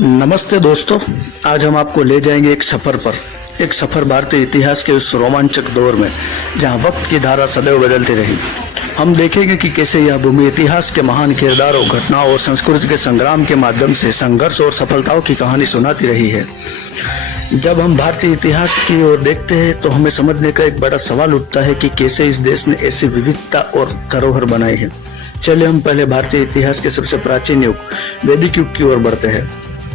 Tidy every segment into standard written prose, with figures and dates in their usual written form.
नमस्ते दोस्तों, आज हम आपको ले जाएंगे एक सफर भारतीय इतिहास के उस रोमांचक दौर में जहां वक्त की धारा सदैव बदलती रही। हम देखेंगे कि कैसे यह भूमि इतिहास के महान किरदारों, घटनाओं और संस्कृति के संग्राम के माध्यम से संघर्ष और सफलताओं की कहानी सुनाती रही है। जब हम भारतीय इतिहास की ओर देखते हैं तो हमें समझने का एक बड़ा सवाल उठता है कि कैसे इस देश ने ऐसी विविधता और धरोहर बनाई है। चलिए हम पहले भारतीय इतिहास के सबसे प्राचीन युग वैदिक युग की ओर बढ़ते हैं।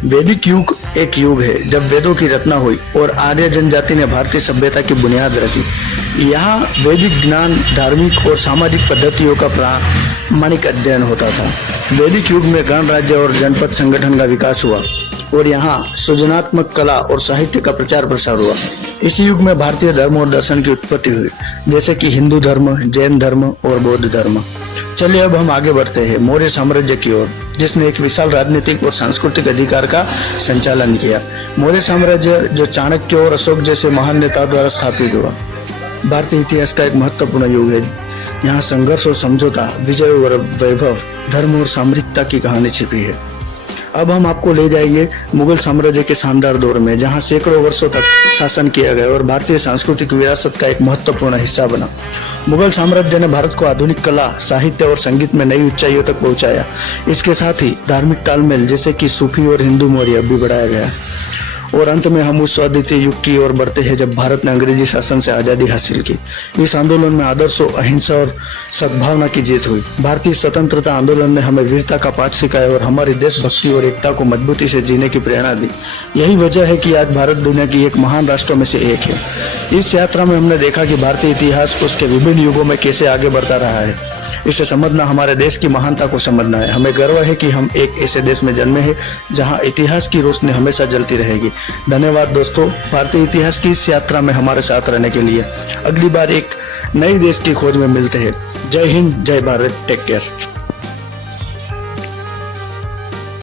वैदिक युग एक युग है जब वेदों की रचना हुई और आर्य जनजाति ने भारतीय सभ्यता की बुनियाद रखी। यहाँ वैदिक ज्ञान, धार्मिक और सामाजिक पद्धतियों का प्रामाणिक अध्ययन होता था। वैदिक युग में गणराज्य और जनपद संगठन का विकास हुआ और यहाँ सृजनात्मक कला और साहित्य का प्रचार प्रसार हुआ। इस युग में भारतीय धर्म और दर्शन की उत्पत्ति हुई, जैसे कि हिंदू धर्म, जैन धर्म और बौद्ध धर्म। चलिए अब हम आगे बढ़ते हैं मौर्य साम्राज्य की ओर, जिसने एक विशाल राजनीतिक और सांस्कृतिक अधिकार का संचालन किया। मौर्य साम्राज्य जो चाणक्य और अशोक जैसे महान नेताओं द्वारा स्थापित हुआ, भारतीय इतिहास का एक महत्वपूर्ण युग है। यहाँ संघर्ष और समझौता, विजय और वैभव, धर्म और सामरिकता की कहानी छिपी है। अब हम आपको ले जाएंगे मुगल साम्राज्य के शानदार दौर में, जहां सैकड़ों वर्षों तक शासन किया गया और भारतीय सांस्कृतिक विरासत का एक महत्वपूर्ण हिस्सा बना। मुगल साम्राज्य ने भारत को आधुनिक कला, साहित्य और संगीत में नई ऊंचाइयों तक पहुंचाया। इसके साथ ही धार्मिक तालमेल जैसे कि सूफी और हिंदू मौर्य भी बढ़ाया गया। और अंत में हम उस अद्वितीय युग की ओर बढ़ते हैं जब भारत ने अंग्रेजी शासन से आजादी हासिल की। इस आंदोलन में आदर्शों, अहिंसा और सद्भावना की जीत हुई। भारतीय स्वतंत्रता आंदोलन ने हमें वीरता का पाठ सिखाया और हमारी देशभक्ति और एकता को मजबूती से जीने की प्रेरणा दी। यही वजह है कि आज भारत दुनिया की एक महान राष्ट्रों में से एक है। इस यात्रा में हमने देखा कि भारतीय इतिहास उसके विभिन्न युगों में कैसे आगे बढ़ता रहा है। इसे समझना हमारे देश की महानता को समझना है। हमें गर्व है कि हम एक ऐसे देश में जन्मे हैं जहां इतिहास की रोशनी हमेशा जलती रहेगी। धन्यवाद दोस्तों, भारतीय इतिहास की इस यात्रा में हमारे साथ रहने के लिए। अगली बार एक नई देश की खोज में मिलते हैं। जय हिंद, जय भारत, टेक केयर।